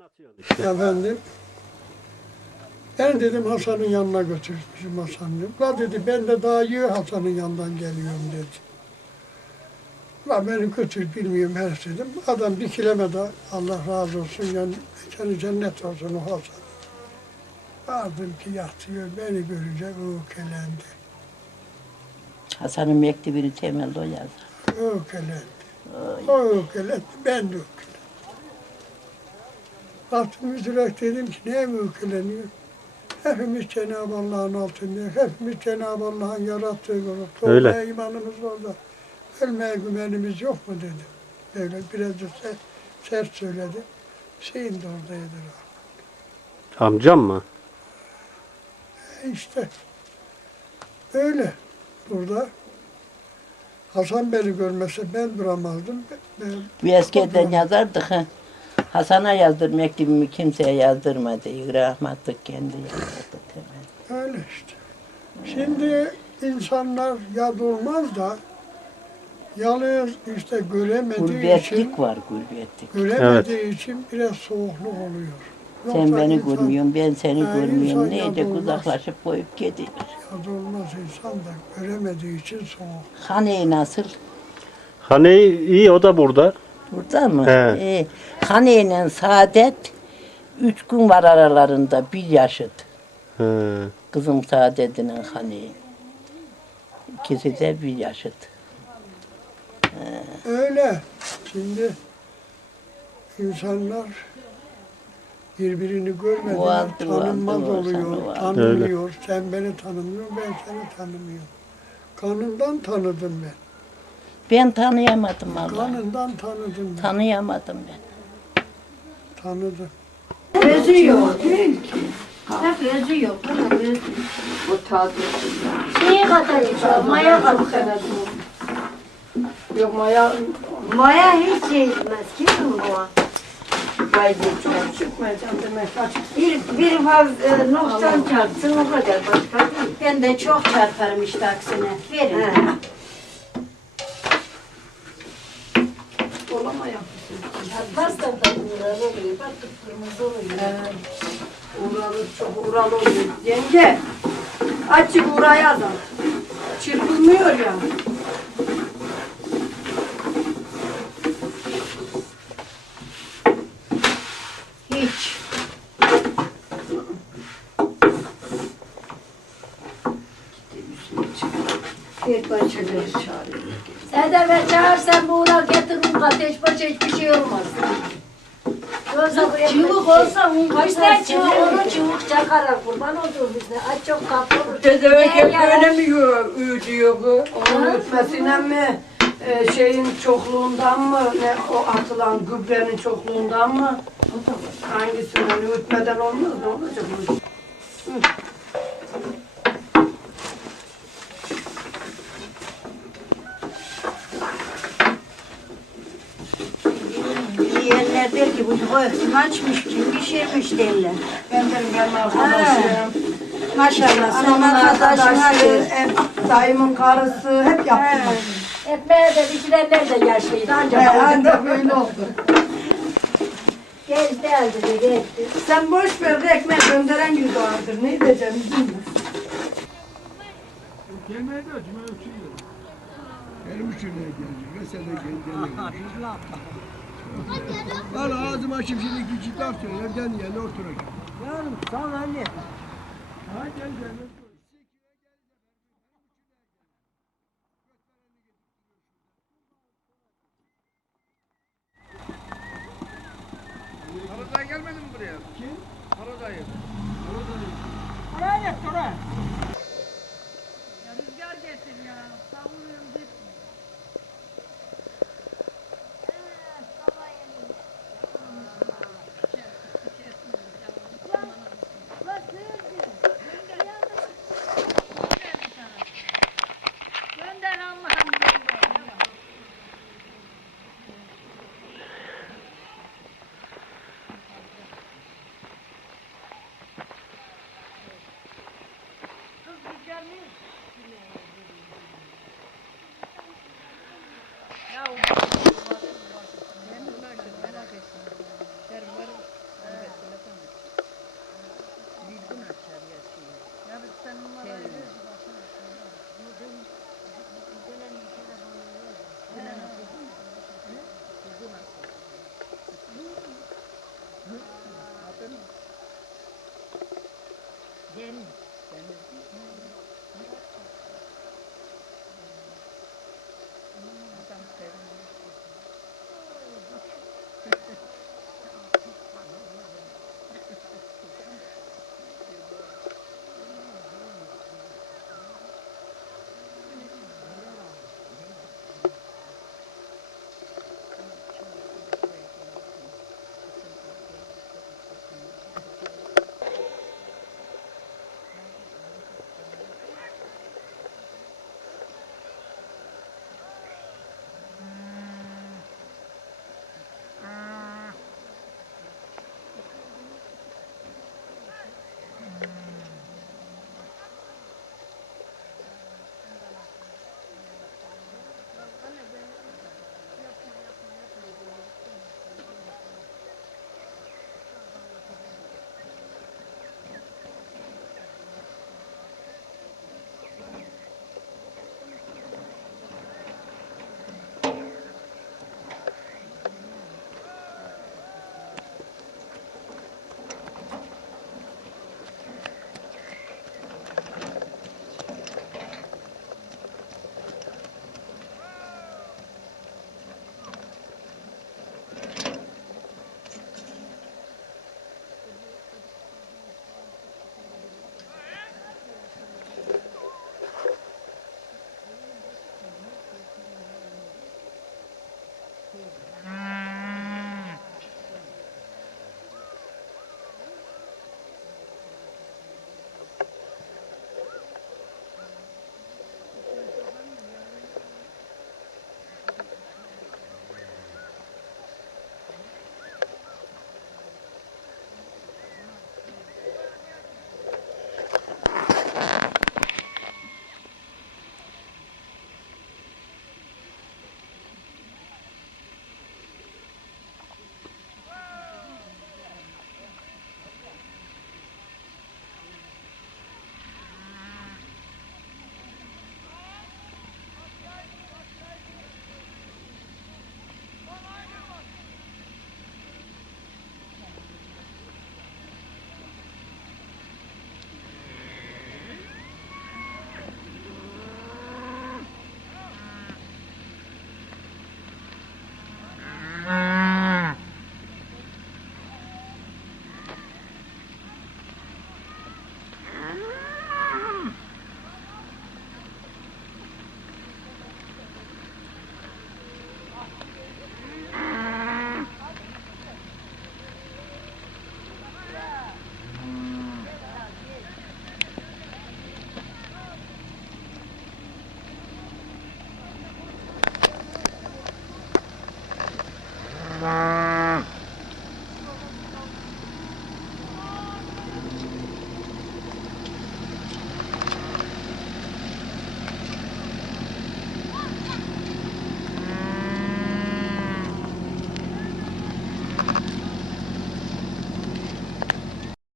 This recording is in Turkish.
Anlatıyorsun işte. Efendim. Ben dedim Hasan'ın yanına götür bizim Hasan'ı. La dedi ben de daha iyi Hasan'ın yanından geliyorum dedi. La beni götür bilmiyorum her şey dedim. Adam bir kilometre Allah razı olsun yani mekanı cennet olsun o Hasan. Vardım ki yatıyor beni görünce ökelendi. Hasan'ın mektebini temelde o yazdı. Ökelendi. O ökelendi ben de ökeledim. Baktım üzülek dedim ki neye mi öküleniyor? Hepimiz Cenab-ı Allah'ın altındayız. Hepimiz Cenab-ı Allah'ın yarattığı gibi. Öyle. Doğmaya imanımız var da ölmeye güvenimiz yok mu dedim. Böyle biraz da sert, sert söyledi. Şeyin de oradaydı. Amcam mı? E İşte öyle burada. Hasan beni görmese ben duramazdım. Ben, Bir eskiden yazardık ha. Hasan'a yazdır mektebimi kimseye yazdırma diye rahmetlik kendi yazardı temelde. Öyle işte. Şimdi insanlar yad olmaz da yalnız işte göremediği için Gurbetlik var gurbetlik. göremediği için biraz soğukluk oluyor. Sen Yoksa beni insan görmüyorsun, ben seni Ha, görmüyorum. olmaz. uzaklaşıp koyup gidiyor. Yad olmaz insan da göremediği için soğuk. Hani nasıl? Hani iyi o da burada. Burada mı? He. Ee, Hani ile Saadet üç gün var aralarında bir yaşıt. He. Kızım Saadet'in Hani. İkisi de bir yaşıt. Öyle. Şimdi insanlar birbirini görmeden Vardı, tanınmaz vardı, oluyor, vardı, tanımıyor. Sen beni tanımıyorsun, ben seni tanımıyorum. Kanından tanıdım ben. Ben tanıyamadım Allah. Kanından tanıdım ben. Tanıyamadım ben. Tanıdım. Özüyor değil ki. Hep özüyor. Bana özüyor. Bu tadı. Şeye kadar içiyor. Maya kadar. Yok maya Maya hiç şey etmez. Kim bu? çok çıkmayacağım demek açık. Bir, bir faz e, noksan çarpsın o kadar başka değil. Ben de çok çarparım işte aksine. Verin. He. Pasta da uğralı oluyor. Bak kıpkırmızı oluyor. Uğralı çok uğralı oluyor. Yenge açık uğraya da. Çırpılmıyor ya. Hiç. Bir başını. Eder ve çağırsan bu uğra getir un ateş başa hiçbir şey olmaz. Çubuk olsa un kaçar. Çubuk onu çubuk çakarar kurban olur bize. Ay çok tatlı olur. Dedemek hep böyle mi üyüdüyor bu? Onun ütmesinden mi? e, şeyin çokluğundan mı? Ne o atılan gübrenin çokluğundan mı? Hangisi onu ütmeden olmaz ne olacak? bu? Yiyenler der ki bu göğsünü açmış kim pişirmiş derler. Ben benim benim arkadaşım. Maşallah sen Anamın arkadaşı, hep dayımın karısı hep yaptılar. Ekmeğe de bitirenler de yaşlıydı He, ancak. ancak böyle oldu. Gezdi elde de gezdi. Sen boş ver de ekmek gönderen yüzü vardır. Ne diyeceğim üzülme. Benim için ne gelecek? Mesela gelecek. Valla ağzım açıp şimdi küçük laf söyle. Evden yerine oturacak. Yarım sana ne? Ha gel gel. Karadağ gelmedi mi buraya? Kim? Karadağ'ı. Karadağ'ı. Oraya git oraya.